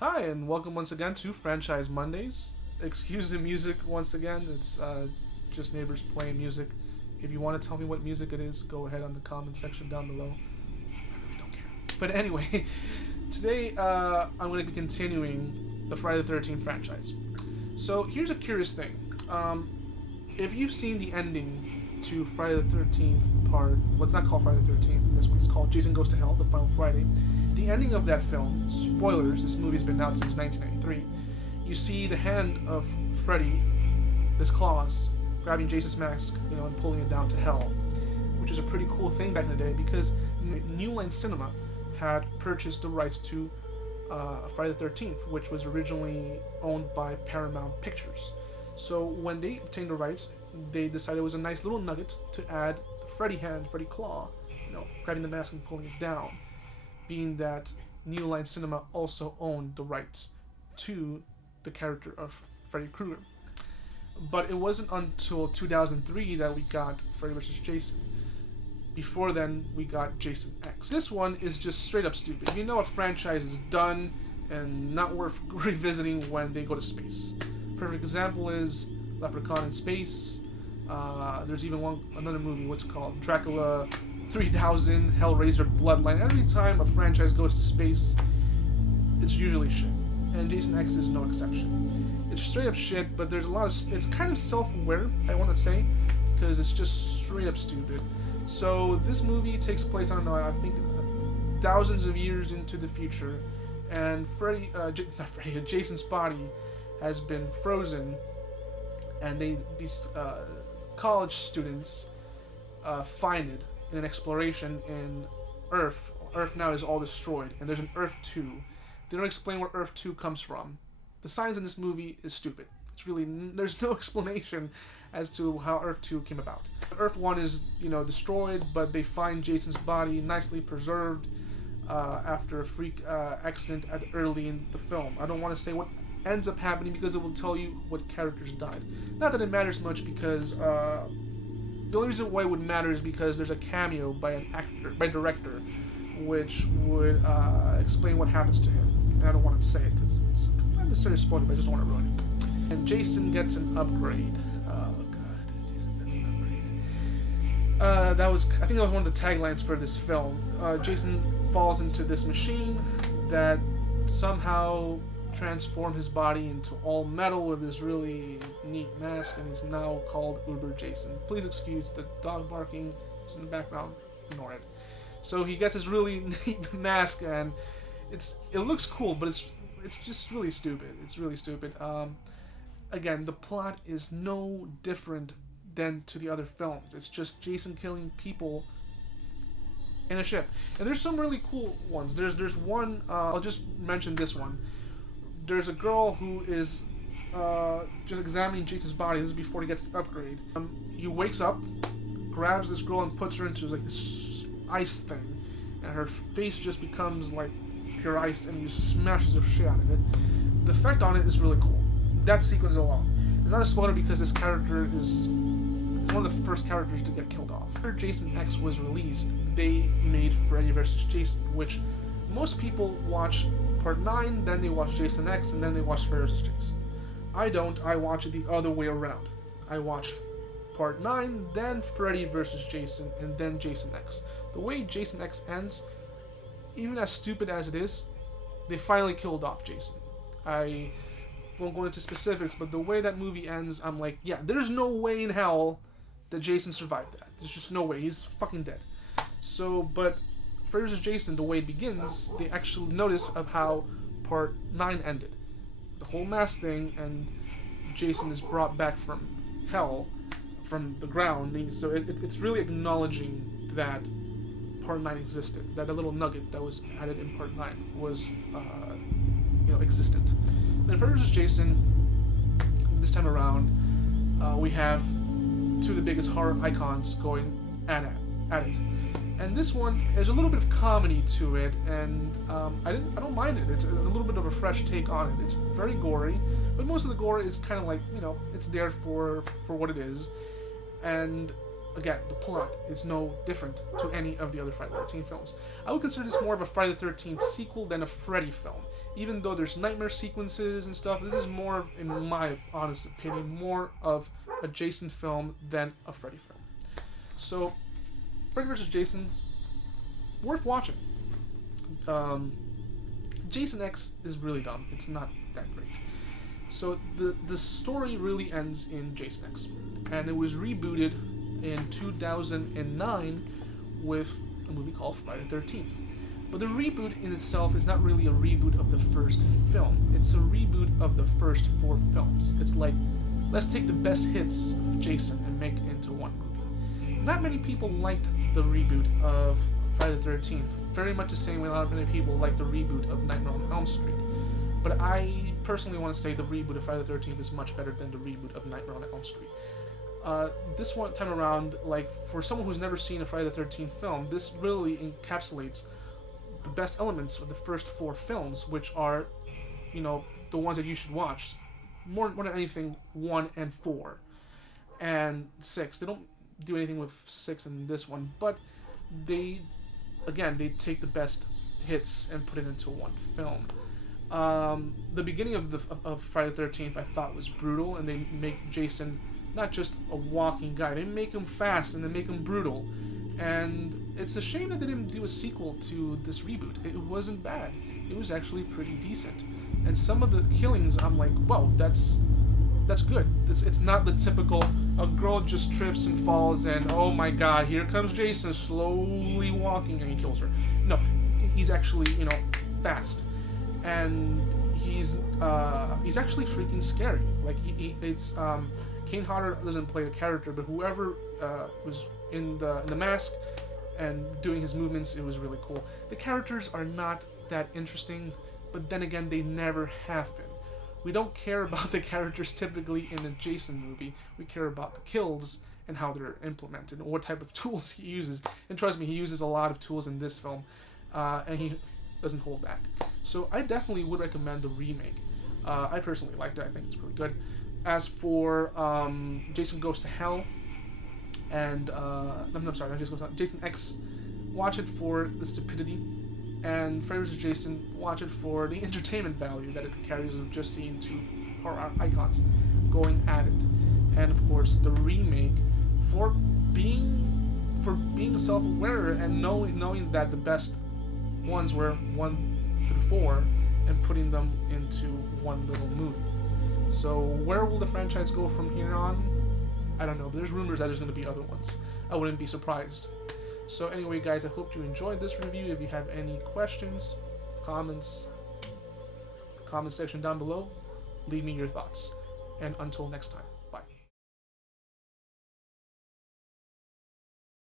Hi, and welcome once again to Franchise Mondays. Excuse the music once again, it's just neighbors playing music. If you want to tell me what music it is, go ahead on the comment section down below. I really don't care. But anyway, today I'm going to be continuing the Friday the 13th franchise. So here's a curious thing. If you've seen the ending to Friday the 13th part, well, it's not called Friday the 13th, this one's called Jason Goes to Hell, The Final Friday. The ending of that film, spoilers, this movie's been out since 1993, you see the hand of Freddy, his claws, grabbing Jason's mask, and pulling it down to hell, which is a pretty cool thing back in the day because New Line Cinema had purchased the rights to Friday the 13th, which was originally owned by Paramount Pictures. So when they obtained the rights, they decided it was a nice little nugget to add the Freddy hand, Freddy claw, grabbing the mask and pulling it down, being that New Line Cinema also owned the rights to the character of Freddy Krueger. But it wasn't until 2003 that we got Freddy vs. Jason. Before then, we got Jason X. This one is just straight up stupid. You know a franchise is done and not worth revisiting when they go to space. Perfect example is Leprechaun in Space. There's even another movie, what's it called? Dracula 3000, Hellraiser, Bloodline. Every time a franchise goes to space, it's usually shit. And Jason X is no exception. It's straight up shit, but there's a lot of... It's kind of self-aware, I want to say, because it's just straight up stupid. So this movie takes place, I don't know, I think thousands of years into the future, and Jason's body has been frozen, and these college students find it in an exploration in Earth. Earth now is all destroyed, and there's an Earth 2. They don't explain where Earth 2 comes from. The science in this movie is stupid. It's really, there's no explanation as to how Earth 2 came about. Earth 1 is, destroyed, but they find Jason's body nicely preserved after a freak accident early in the film. I don't want to say what ends up happening because it will tell you what characters died. Not that it matters much because the only reason why it would matter is because there's a cameo by an actor, by director, which would explain what happens to him. And I don't want to say it because it's not necessarily a spoiler, but I just don't want to ruin it. And Jason gets an upgrade. Oh god, Jason gets an upgrade. I think that was one of the taglines for this film. Jason falls into this machine that somehow transformed his body into all metal with this really neat mask, and he's now called Uber Jason. Please excuse the dog barking. It's in the background. Ignore it. So he gets this really neat mask, and it looks cool, but it's just really stupid. It's really stupid. Again, the plot is no different than to the other films. It's just Jason killing people in a ship. And there's some really cool ones. There's one, I'll just mention this one. There's a girl who is just examining Jason's body. This is before he gets the upgrade. He wakes up, grabs this girl and puts her into like this ice thing, and her face just becomes like pure ice, and he just smashes the shit out of it. The effect on it is really cool. That sequence alone. It's not a spoiler because this character is one of the first characters to get killed off. After Jason X was released, they made Freddy vs. Jason, which most people watch Part 9, then they watch Jason X, and then they watch Freddy vs. Jason. I don't. I watch it the other way around. I watch Part 9, then Freddy vs. Jason, and then Jason X. The way Jason X ends, even as stupid as it is, they finally killed off Jason. I won't go into specifics, but the way that movie ends, I'm like, yeah, there's no way in hell that Jason survived that. There's just no way. He's fucking dead. So, but Freddy vs. Jason, the way it begins, they actually notice of how Part 9 ended. The whole mask thing, and Jason is brought back from hell, from the ground. So it's really acknowledging that Part 9 existed. That little nugget that was added in Part 9 was, existent. Then Freddy vs. Jason, this time around, we have two of the biggest horror icons going at it. And this one, there's a little bit of comedy to it, and I don't mind it. It's a little bit of a fresh take on it. It's very gory, but most of the gore is kind of like, it's there for what it is. And again, the plot is no different to any of the other Friday the 13th films. I would consider this more of a Friday the 13th sequel than a Freddy film. Even though there's nightmare sequences and stuff, this is more, in my honest opinion, more of a Jason film than a Freddy film. So, Freddy vs. Jason, worth watching. Jason X is really dumb. It's not that great. So the story really ends in Jason X, and it was rebooted in 2009 with a movie called Friday the 13th. But the reboot in itself is not really a reboot of the first film. It's a reboot of the first 4 films. It's like, let's take the best hits of Jason and make it into one movie. Not many people liked the reboot of Friday the 13th. Very much the same way a lot of many people like the reboot of Nightmare on Elm Street. But I personally want to say the reboot of Friday the 13th is much better than the reboot of Nightmare on Elm Street. This one time around, like, for someone who's never seen a Friday the 13th film, this really encapsulates the best elements of the first 4 films, which are, you know, the ones that you should watch. More than anything, 1 and 4. And 6. They don't do anything with 6 in this one, but they take the best hits and put it into one film. The beginning of Friday the 13th I thought was brutal, and they make Jason not just a walking guy, they make him fast and they make him brutal. And it's a shame that they didn't do a sequel to this reboot. It wasn't bad. It was actually pretty decent. And some of the killings, I'm like, whoa, that's good. It's not the typical, a girl just trips and falls and, oh my god, here comes Jason slowly walking and he kills her. No, he's actually, you know, fast. And he's actually freaking scary. Like, it's Kane Hodder doesn't play the character, but whoever was in the mask and doing his movements, it was really cool. The characters are not that interesting, but then again, they never have been. We don't care about the characters typically in a Jason movie. We care about the kills and how they're implemented and what type of tools he uses. And trust me, he uses a lot of tools in this film, and he doesn't hold back. So I definitely would recommend the remake. I personally liked it. I think it's really good. As for Jason Goes to Hell, and I'm sorry, not Jason Goes to Hell, Jason X, watch it for the stupidity, and Freddy vs. Jason, watch it for the entertainment value that it carries of just seeing 2 horror icons going at it, and of course the remake for being self-aware and knowing that the best ones were 1 through 4 and putting them into one little movie. So where will the franchise go from here on? I don't know, but there's rumors that there's going to be other ones. I wouldn't be surprised. So anyway, guys, I hope you enjoyed this review. If you have any questions, comments, comment section down below, leave me your thoughts. And until next time.